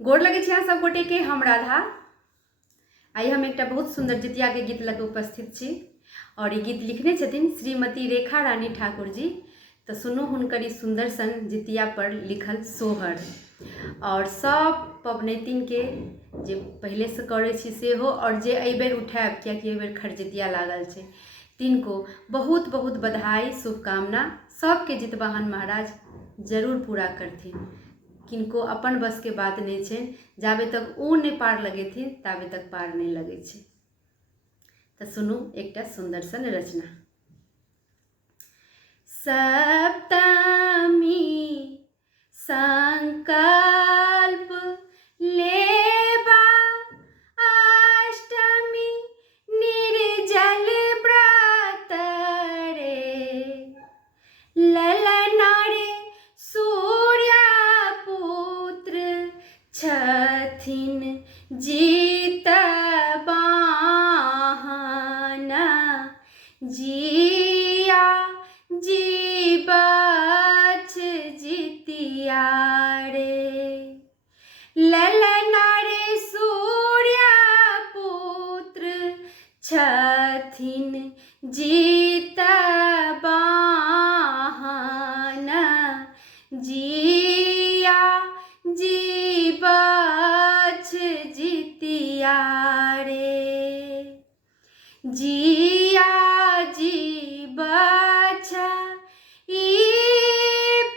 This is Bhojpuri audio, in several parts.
गोर लगे छी अहाँ सब गोटे के। हम राधा। आई हम एक बहुत सुंदर जितिया के गीत लगे उपस्थित छी और ये गीत लिखने छथिन श्रीमती रेखा रानी ठाकुर जी। तो सुनू हुनकर ई सुंदर सन जितिया पर लिखल सोहर। और सब पबनैतिन के जे पहले से करे छी सेहो और जे एहि बेर उठाएब कियाकि एहि बेर खरजितिया लागल छै तिनको बहुत बहुत बधाई शुभकामना। सबके जितवाहन महाराज जरूर पूरा करथिन। किनको अपन बस के बात नहीं छै, जाबे तक ओ नहीं पार लगेथिन ताबे तक पार नहीं लगे छै। तो सुनू एकटा सुंदर सन रचना। सप्तमी संकल्प लेबा, अष्टमी निर्जल व्रत रे, ललना रे सूर्य पुत्र छथिन जीतवाहन, जिया जीबछ जितिया रे, ललना रे सूर्य पुत्र छथिन जीतवाहन, जिया जीबछ जितिया रे, जिया जीबछ ई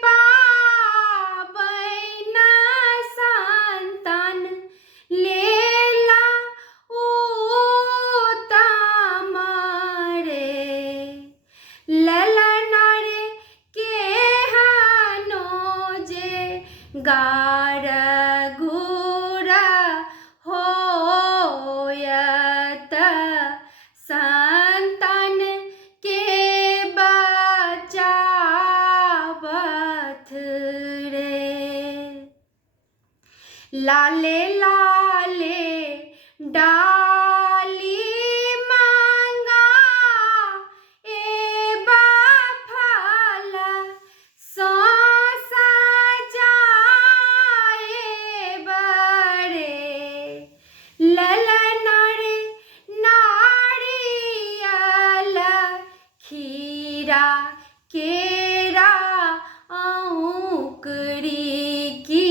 पाबैन संतान लेला उत्तम रे, ललना रे केहनो जे गार गुर होयत, संतान के बचावथ रे, लाले लाले डाली मांगा एबा फल सो सजाए बरे, ललना रे नारियल खीरा केरा औंकरी की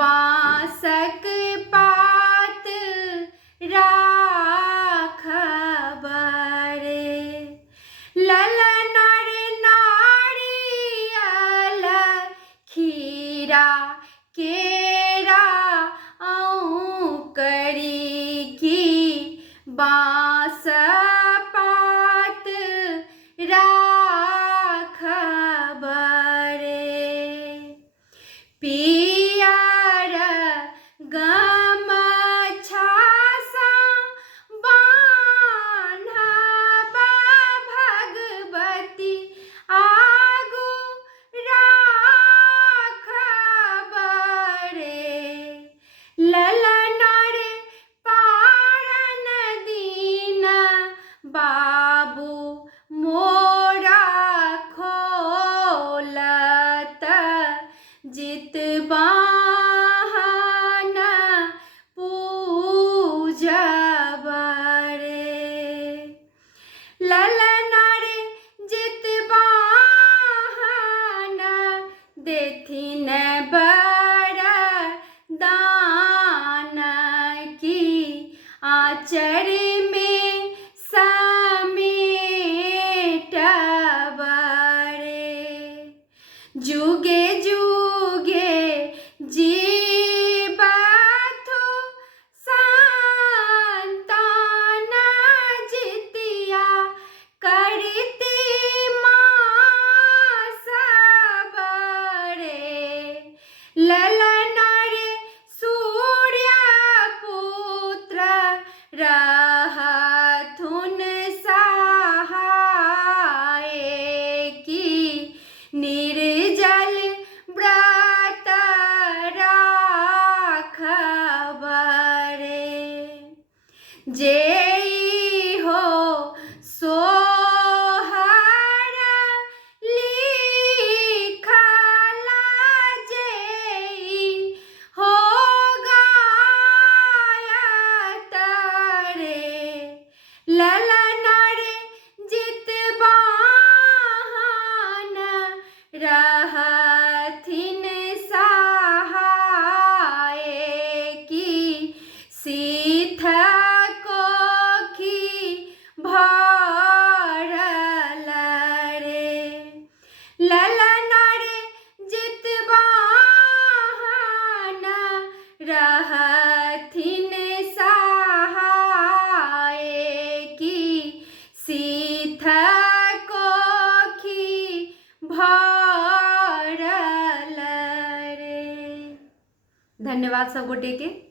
बांसक पात राखब रे, ललना रे नारियल खीरा केरा औंकरी की बांस पात राखब रे, पियर गमछा सा बान्हब भगवती आगू राखब रे, ललना रे पारन दीन बाबू मोरा खोलत, जितवाहन पूजब रे, ललना रे जितवाहन देथिन वरदान की आचर में समेटब रे, जुगे जुगे जीबथु संतान जितिया करती माँ सब रे, ललना रे सूर्य पुत्र रहथुन सहाय की निर्जल व्रत राखब रे, जेई हो सोहर लिखल जेई हो रहथिन सहाय की सीथ कोखी भरल रे ललना रे जितवाहन रहथिन सहाय की सीथ कोखी भरल रे। धन्यवाद सब गोटे के।